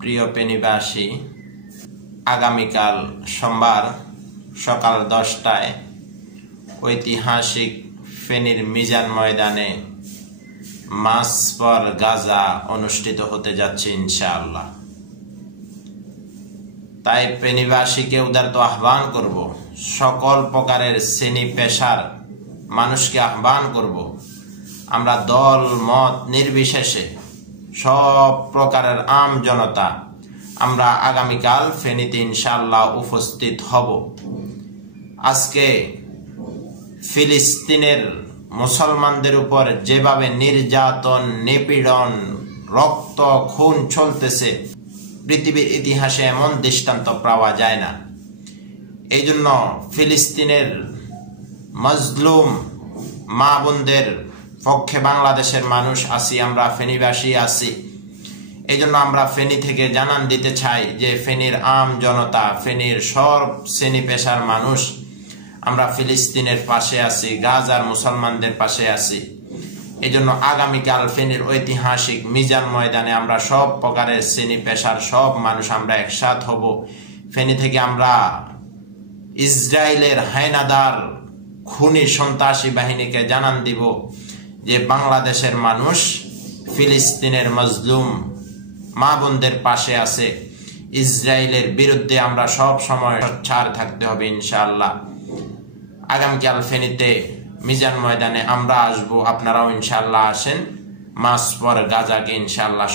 প্রিয় ফেনীবাসী, আগামীকাল সোমবার সকাল 10টায় ঐতিহাসিক ফেনীর মিজান ময়দানে মাস পর গাজা অনুষ্ঠিত হতে যাচ্ছে ইনশাআল্লাহ। তাই ফেনীবাসীকে উদারত আহ্বান করব, সকল প্রকারের শ্রেণী পেশার মানুষকে আহ্বান করব, আমরা দল মত নির্বিশেষে সব প্রকারের আম জনতা আমরা আগামীকাল ফেনীতে ইনশাআল্লাহ উপস্থিত হব। আজকে ফিলিস্তিনের মুসলমানদের উপর যেভাবে নির্যাতন, নিপীড়ন, রক্ত খুন চলতেছে, পৃথিবীর ইতিহাসে এমন দৃষ্টান্ত পাওয়া যায় না। এই জন্য ফিলিস্তিনের মজলুম মা বোনদের পক্ষে বাংলাদেশের মানুষ আছি, আমরা ফেনীবাসী আছি। এই জন্য আমরা ফেনী থেকে জানান দিতে চাই যে ফেনীর আম জনতা, ফেনীর সব শ্রেণী পেশার মানুষ আমরা ফিলিস্তিনের পাশে আছি, গাজার মুসলমানদের পাশে আছি। এই জন্য আগামীকাল ফেনীর ঐতিহাসিক মিজান ময়দানে আমরা সব প্রকারের শ্রেণী পেশার সব মানুষ আমরা একসাথ হব। ফেনী থেকে আমরা ইসরায়েলের হায়নাদার খুনি সন্ত্রাসী বাহিনীকে জানান দিব যে বাংলাদেশের মানুষ ফিলিস্তিনের মজলুম মা বোনদের পাশে আছে। ইসরায়েলের বিরুদ্ধে আমরা সব সময় সোচ্চার থাকতে হবে ইনশাআল্লাহ। আগামীকাল ফেনীতে মিজান ময়দানে আমরা আসবো, আপনারাও ইনশাআল্লাহ আসেন। মাস পর গাজাকে ইনশাআল্লাহ